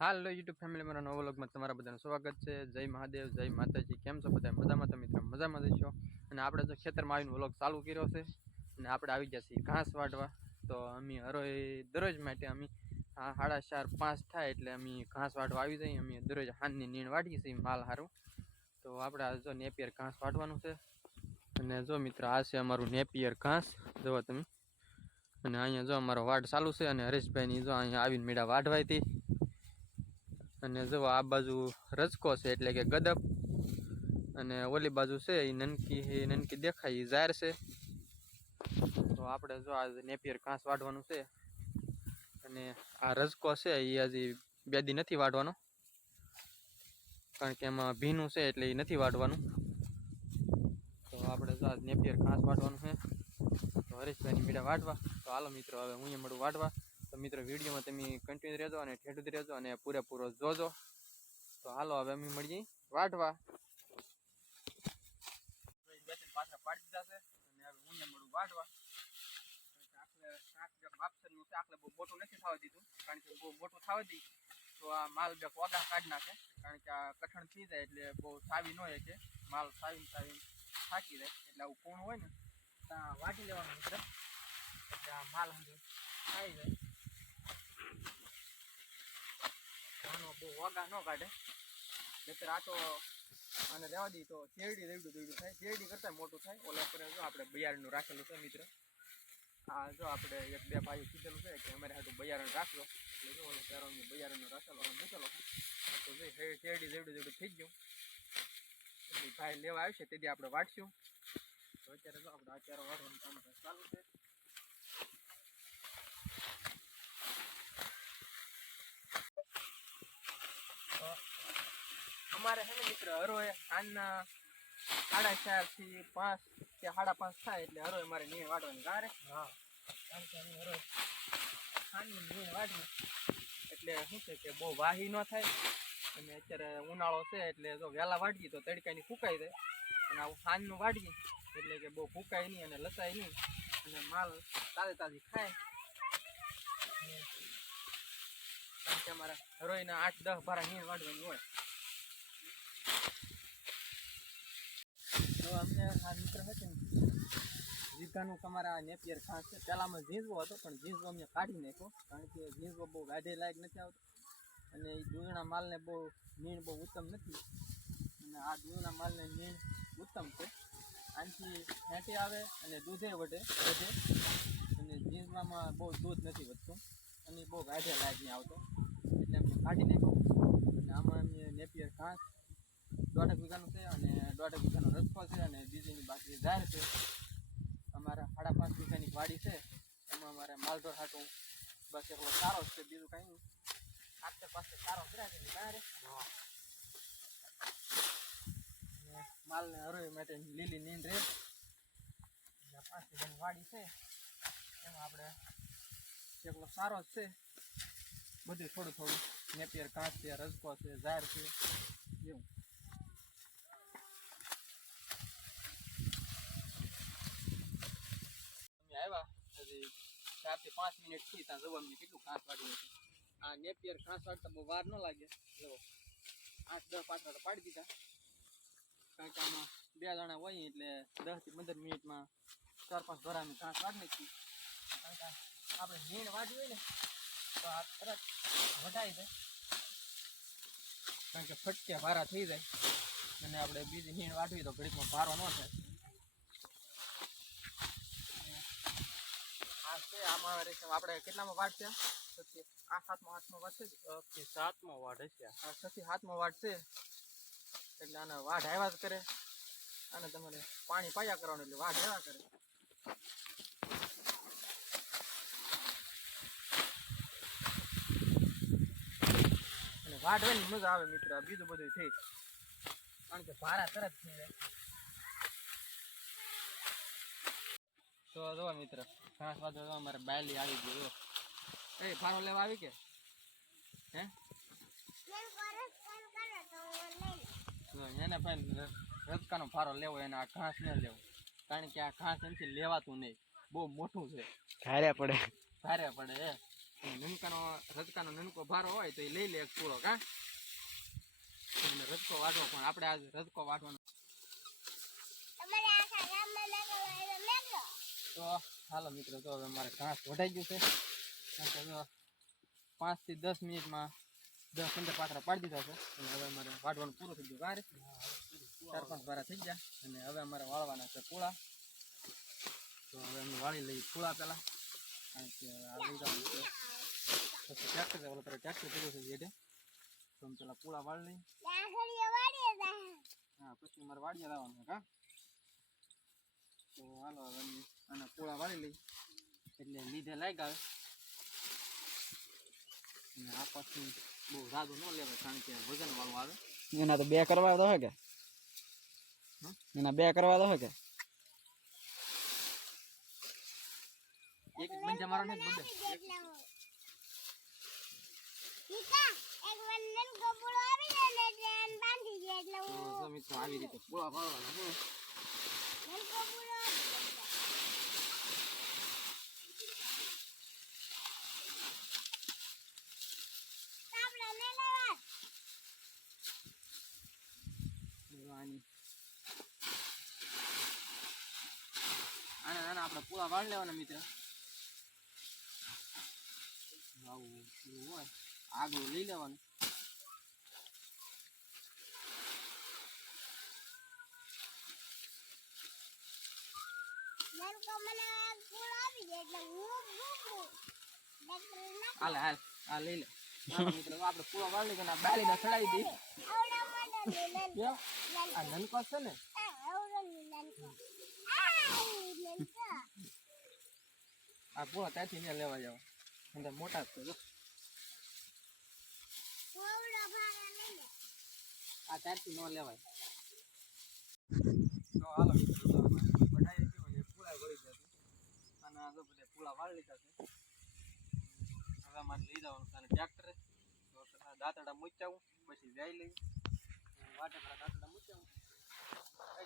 હાલો YouTube family, મારા નવો વ્લોગમાં તમારા બધાનું સ્વાગત છે. જય મહાદેવ, જય માતાજી. કેમ છો બધા? મજામાં તો મિત્રો? મજામાં જઈશો અને આપણે તો ખેતરમાં આવીને વ્લોગ ચાલુ કર્યો છે અને આપણે આવી ગયા છીએ ઘાસ વાટવા. તો અમે હરોય, દરરોજ માટે અમે આ સાડા ચાર, પાંચ થાય એટલે અમે ઘાસ વાટવા આવી જઈએ. અમે દરરોજ હાનની નીણ વાટીએ છીએ માલ સારું તો આપણે જો નેપિયર ઘાસ વાટવાનું છે. અને જો મિત્રો, આ છે અમારું નેપિયર ઘાસ. જુઓ તમે. અને અહીંયા જો અમારો વાડ ચાલુ છે અને હરેશભાઈની જો અહીંયા આવીને મેળા વાઢવાઈ હતી. અને જો આ બાજુ રજકો છે, એટલે કે ગદપ અને ઓલી બાજુ છે એ નનકી એ નનકી દેખાય એ ઝાર છે. તો આપણે જો આ નેપિયર ઘાસ વાઢવાનું છે. અને આ રજકો છે એ હજી બે દી નથી વાઢવાનો. કારણ કે એમાં ભીનું છે, એટલે એ નથી વાઢવાનું. તો આપણે જો આ નેપિયર ઘાસ વાઢવાનું છે. તો હરેશભાઈની મીડા વાઢવા. તો હાલો મિત્રો, હવે હું એ મળું વાઢવા. તો મિત્રો, વિડીયોમાં તમે કન્ટિન્યુ રહેજો અને ઠેઠું રહેજો અને પૂરેપૂરો જોજો. તો હાલો, હવે અમે મળીએ. વાટવા પાછા પાડી દીધા અને હવે હું વાઢવા. આપણે શાક જે માપસરનું બહુ મોટું નથી થવા દીધું. કારણ કે બહુ મોટું થવા દી. તો આ માલ બે કોગા કાઢી નાખે. કારણ કે આ કઠણ થઈ જાય એટલે બહુ સાવી ન હોય કે માલ સાવીને સાવીને થાકી જાય. એટલે આવું કોણ હોય ને, ત્યાં વાટી લેવાનું મિત્ર. એટલે આ માલ ખાઈ જાય. આનો વાગા ન કાઢે. નહીતર આ તો અને રહેવા દઈએ તો શેરડી રેવડું દેવડું થાય. શેરડી કરતાં મોટું થાય. ઓલા પર જો આપણે બિયારણનું રાખેલું છે મિત્ર. આ જો આપણે એક બે ભાઈ કીધેલું છે કે અમારે હાટું બિયારણ રાખજો. એટલે જો ઓલો ત્યારે બિયારણનું રાખેલો અને મૂકેલો તો જે શેરડી રેવડું દેવડું થઈ ગયું. એટલે ભાઈ લેવા આવશે તેથી આપણે વાટશું. તો અત્યારે જો આપણે અત્યારે વાટવાનું કામ ચાલુ છે. અમારે છે ને મિત્ર હરોએ સાંજના સાડા ચારથી પાંચ કે સાડા પાંચ થાય એટલે હરોએ મારે નીણ વાટવાની ગારે હા. હરોએ સાંજની નીણ વાટવી એટલે શું છે કે બહુ વાહી ન થાય. અને અત્યારે ઉનાળો છે એટલે જો વહેલા વાટીએ તો તડકાની ફૂકાઈ જાય. અને આવું સાંજનું વાટીએ એટલે કે બહુ ફૂકાય નહીં અને લસાય નહીં. અને માલ તાજે તાજી ખાય. કારણ કે અમારા હરોઈના આઠ દસ ભારા નીણ વાટવાની હોય. તો અમને આ મિત્ર હતો ને વીઘાનું તમારા નેપિયર ખાસ છે. પહેલાંમાં ઝીંઝવો હતો, પણ ઝીંઝવો અમને કાઢી નાખ્યો, કારણ કે ઝીંઝવો બહુ ગાઢે લાયક નથી આવતો. અને એ દૂધના માલને બહુ નીણ બહુ ઉત્તમ નથી. અને આ દૂધના માલને નીણ ઉત્તમ છે. આનાથી ફેટી આવે અને દૂધે વઢે વધે. અને ઝીંઝવામાં બહુ દૂધ નથી વધતું. અને બહુ ગાઢે લાયક નહીં આવતો. એટલે અમને કાઢી નાખ્યો. અને આમાં અમને નેપિયર ઘાસ દોઢેક વીઘાનું છે અને દોઢેક વીઘાનો રસ્તો છે અને બીજીની બાકી ઝાર છે. અમારા સાડા પાંચ વીઘાની વાડી છે. એમાં અમારે માલઢોર હાટું બસ એકલો સારો છે. બીજું કાંઈ નહીં. આસ્તે પાસે સારો કર્યા છે બહાર માલને હરવી માટે લીલી નીંદ રહે. પાંચ વીઘાની વાડી છે. એમાં આપણે એકલો સારો જ છે. બધું થોડું થોડું. નેપિયર કાંસ છે, રજકો છે ઝાર છે, એવું. આવ્યા. હજી ચારથી પાંચ મિનિટથી ત્યાં જવા મને કેટલું ઘાસ વાળ્યું છે આ નેપિયર ઘાસ વાળતા બહુ વાર ન લાગે. જુઓ આઠ, દસ પાંચ વાળા પાડી દીધા. કારણ કે આમાં બે જણા હોય એટલે દસથી પંદર મિનિટમાં ચાર, પાંચ ભરાની ઘાસ વાળી નાખી. કારણ કે આપણે નીણ વાળી હોય ને, તો આ તરત વઢાઈ જાય. કારણ કે ફટકે ભારા થઈ જાય. અને આપણે બીજી હીણ વાટવી તો ઘડીકમાં ભારો ન થાય આ છે આમાં રેશમ આપણે કેટલામાં વાટ છે? સત્ય. આ સાતમો આઠમો વાટ છે સાતમો વાટ આ. સથી સાતમો વાટ છે. એટલે આને વાઢ આવ્યા જ કરે. અને તમારે પાણી પાયા કરવાનું એટલે વાઢ આવ્યા કરે. અને વાઢવાની મજા આવે મિત્ર. આ બીજું બધું થઈ કારણ કે ભાડા તરત થઈ જાય. તો જો મિત્ર ઘાસ વાદો જો અમારે બાયલી આવી ગઈ જો. એ ફારો લેવા આવી કે? હે? એને ભાઈ રજકાનો ફારો લેવો એને આ ઘાસ ન લેવો. કારણ કે આ ઘાસ એમથી લેવાતું નહીં. બહુ મોટું છે. ધારે પડે. ભારે પડે એ. નનકાનો રજકાનો નનકો ભારો હોય તો એ લઈ લે એક પૂળો કા? રજકો વાઢવો પણ આપણે આજ રજકો વાઢવાનો તમારે આખા ગામમાં નાખો એટલે નાખો. તો હાલો મિત્રો, તો હવે મારે ઘાસ વઢાઈ ગયું છે. કારણ કે હવે પાંચથી દસ મિનિટમાં દસ પંદર પાત્રા પાડી દીધા છે. અને હવે મારે વાઢવાનું પૂરું થઈ ગયું કારે ચાર પાંચ બારા થઈ ગયા. અને હવે અમારે વાળવાના છે પૂળા. તો હવે અમે વાળી લઈએ પૂળા પેલા કારણ કે લઈ પછી ટ્રેક્ટર છે, ઓલો ટ્રેક્ટર કર્યું છે જેડે તો અમે પેલા પૂળા વાળી જાય. હા, પછી અમારે વાડીએ લાવવાનું હા. તો હાલો, હવે અમે આના પૂળા વાળી લઈ. એટલે લીધે લાગી આવે અને આ પછી બહુ જાદુ ન લેવાય કારણ કે વજન વાળું આવે. એના તો બે કરવા દો હે કે? એના બે કરવા દો હે કે? એક મંજા મારો ને બબે એક વંદન કપડો આવી ને એટલે એને બાંધી દે એટલે હું તો મિત્રો આવી રીતે પૂળા પાડવા લાગો પૂળો આપી દઉં. આપણે લઈ લેવા. જો આની આને આને આપણે લેવાના મિત્ર આવું હોય આગળ લઈ લેવાનું. હાલે હાલ હા લઈ લે મિત્રો આપણે પૂળા વાળી લઈએ બાળી ના ચડાવી દઈ આવડા મોટાનું નનકો. કેમ? નનકો. આ નનકો છે ને આ આવડાનું નનકો. આ નનકો. આ પૂરા ત્યાંથી અહીંયા લેવા જાવ અંદર મોટા જ લે. આ ત્યાંથી ન લેવાય. તો હાલો અમારે કેવું છે પૂળા વળી જશે અને આ બધા પૂળા વાળી લીધા છે. હવે અમારે લઈ જવાનું ટ્રેક્ટરે. તો દાંતડા મૂચાવું પછી વ્યાય લઈ. વાટે દાંતડા મૂચાવું.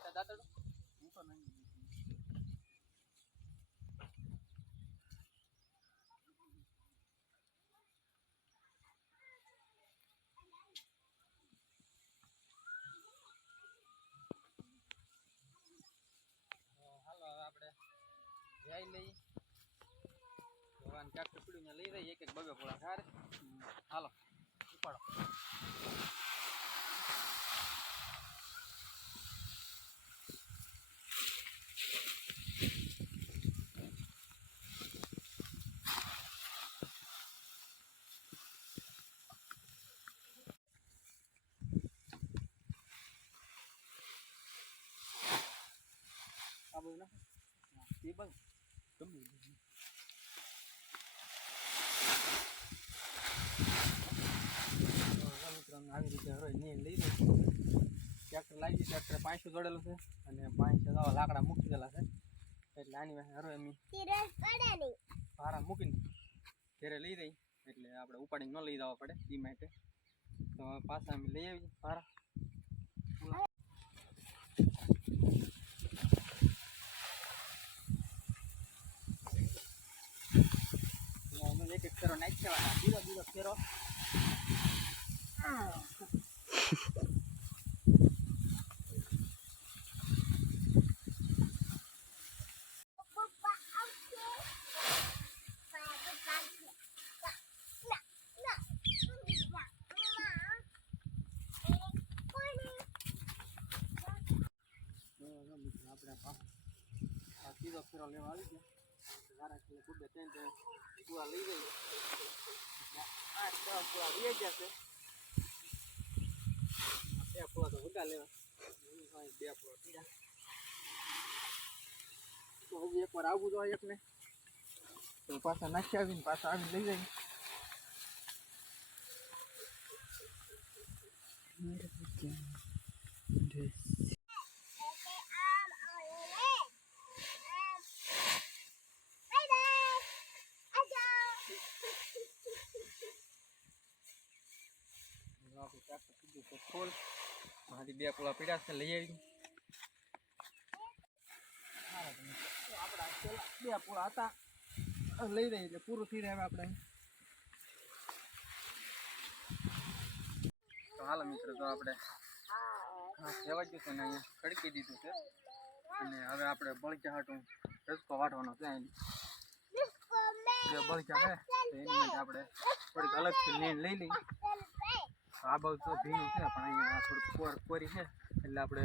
તા દાંતડું મૂકો નહીં તો હાલો હવે આપણે જઈ લઈ ભગવાન ટ્રેક્ટર પીડ્યું ને લઈ રહી એક એક બબે પોળા ખારે હાલો, ઉપાડો. આ બધું નાખો. એ બંધ. ગમે એ બધું. તો જો મિત્રો અમે આવી રીતે નીર લઈ ટ્રેક્ટર લાગી ટ્રેક્ટર પાંચસો જોડેલું છે અને પાંચસો દવા લાકડા મૂકી છે એટલે આની પાસે હરો એમ ભાડા મૂકીને ઘેરે લઈ રહી એટલે આપણે ઉપાડીને ન લઈ જવા પડે એ તો પાછા અમે લઈ આવીએ ભાડા એક એક ફેરો નાખી દેવાના બીજો બીજો ફેરો પપ્પા આવશે. પપ્પા આવશે. ના, ના, ના, ના. કોને? તો જો મિત્રો આપણે આ આ ત્રીજો ફેરો લેવા આવી હજી એકવાર આવવું જોઈએ એકને તો પાછા નાખી આવીને પાછા આવીને લઈ જાય એટલે આમ મારી બે પોળા પીડા છે લઈ આવી આપણા બે પોળા હતા લઈ રહી એટલે પૂરું થઈ રહ્યા આપણે તો હાલ મિત્રો તો આપણે ઘાસ લેવા ગયું છે ને અહીંયા ખડકી દીધું છે અને હવે આપણે બળજા હાટું રસકો વાટવાનો છે અહીં બળજા છે એની આપણે થોડીક અલગથી લઈ લઈએ આ બાજુ તો ભીનું છે, પણ અહીંયા આ થોડું કોર કોરી છે, એટલે આપણે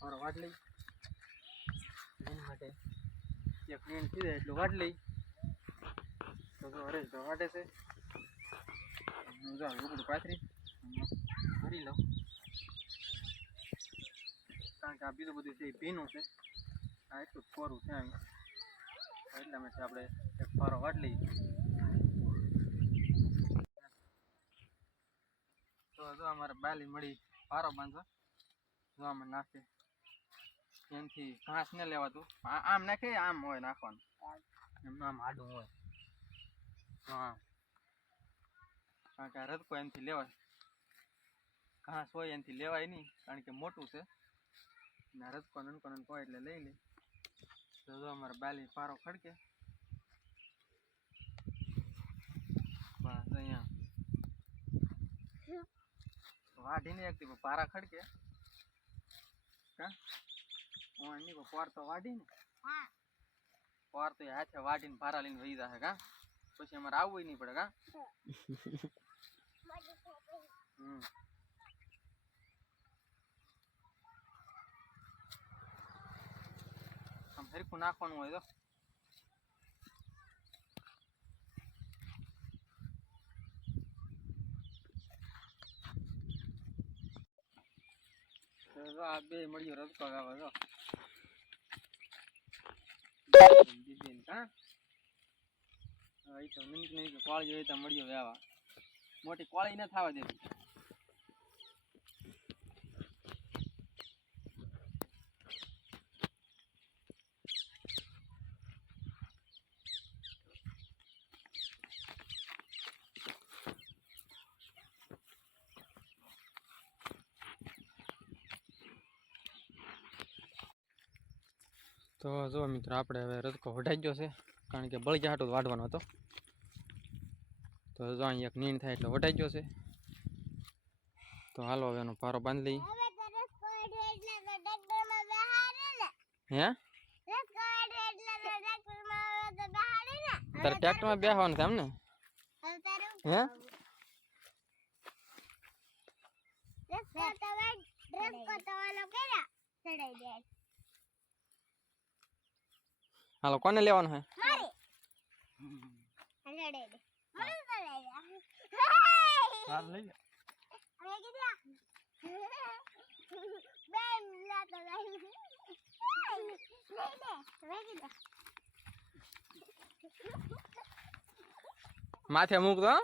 ફારો વાટ લઈ. એની માટે જે ક્લીન થઈ જાય એટલું વાટ લઈ. તો જો હરેશ તો વાટે છે. હું જાઉં રૂપડું પાથરી ભરી લઉં. કારણ કે આ બીજું બધું છે એ ભીનું છે. આ એટલું કોરું છે અહીં. એટલા માટે આપણે એક ફારો વાટ લઈએ તો જો અમારે બાલી મળી પારો બાંધવા જોવા આમાં નાખે. એમથી ઘાસ ને લેવાતું. આમ નાખે, આમ હોય નાખવાનું. એમનું આમ આડું હોય. હા. કારણ કે આ રદકો એનથી લેવાય. ઘાસ હોય એનાથી લેવાય નહીં, કારણ કે મોટું છે. ને રદકો નનકો નનકો હોય એટલે લઈ લે. તો અમારે બાલી પારો ખડકે બસ અહીંયા વાઢી નહીં એકથી પારા ખડકે. હું નહીં પોર તો વાઢી ને. પોર તો હાથે વાઢીને પારા લઈને વહી જશે કા? પછી અમારે આવવું નહીં પડે કા? હમ. આમ હરખું નાખવાનું હોય તો. આ બે મળ્યો રસ્તો ગાવા તો તો મિનિટ નહીં કોળી હોય તો મળ્યો વેવા. મોટી કોળી ન થવા દેતી તો જો મિત્રો આપણે હવે રદકો વઢાઈ ગયો છે કારણ કે બળી હાટો વાઢવાનો હતો. તો જો અહીં એક નીણ થાય એટલે વઢાઈ ગયો છે. તો હાલો હવે એનો પારો બાંધી લઈ હવે તો રસ્કો એટલે તો ટ્રેક્ટરમાં બેહાડે ને. હે? તારે ટ્રેક્ટરમાં બેસવાનું છે એમ ને? હે રસ્કો તો વાળ- રસ્કો તો ઓલો કર્યા ચડાઈ દે હાલો કોને લેવાનું હે મારે ચડાઈ દે મને ચડાઈ દે હાલ લઈ લે હવે કીધા બેન લાતો લઈ લઈ કોને લેવાનો હે માથે મૂક તો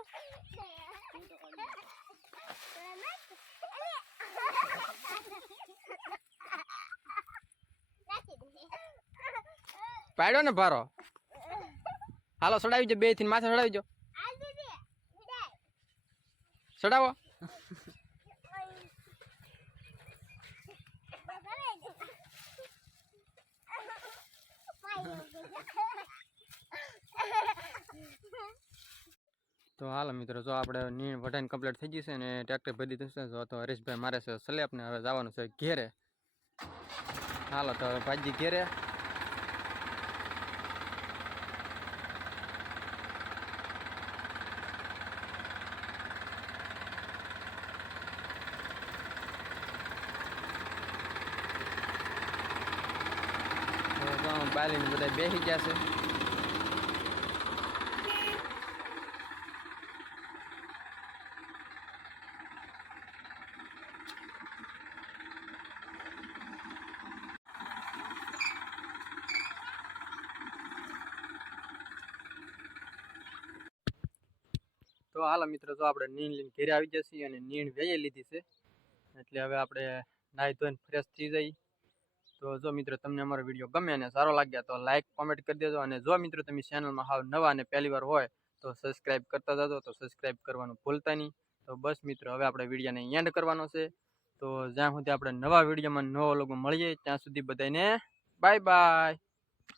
પાડ્યો ને ભારો? હાલો સડાવી જો બેથી માથે ચડાવી જો ચડાવો તો હાલ મિત્રો, જો આપણે નીણ વઢાઈને કમ્પ્લીટ થઈ ગઈ છે ને ટ્રેક્ટર ભરી થશે જો તો હરેશભાઈ મારે છે સ્લેબ ને હવે જવાનું છે ઘેરે. હાલો તો હવે ભાજી ઘેરે તો જો બાલીને બધા બેસી ગયા છે. તો હાલો મિત્રો તો આપણે નીણ લઈને ઘરે આવી જશે અને નીણ વેચી લીધી છે. એટલે હવે આપણે નાહી ધોઈને ફ્રેશ થઈ જઈ તો જો મિત્રો તમને અમારો વીડિયો ગમે અને સારો લાગ્યા તો લાઇક કોમેન્ટ કરી દેજો અને જો મિત્રો તમે ચેનલમાં હાવ નવા અને પહેલી વાર હોય તો સબસ્ક્રાઈબ કરતા જજો, તો સબસ્ક્રાઈબ કરવાનું ભૂલતા નહીં. તો બસ મિત્રો હવે આપણે વિડીયોને એન્ડ કરવાનો છે. તો જ્યાં સુધી આપણે નવા વિડીયોમાં નવા લોકો મળીએ, ત્યાં સુધી બધાને બાય બાય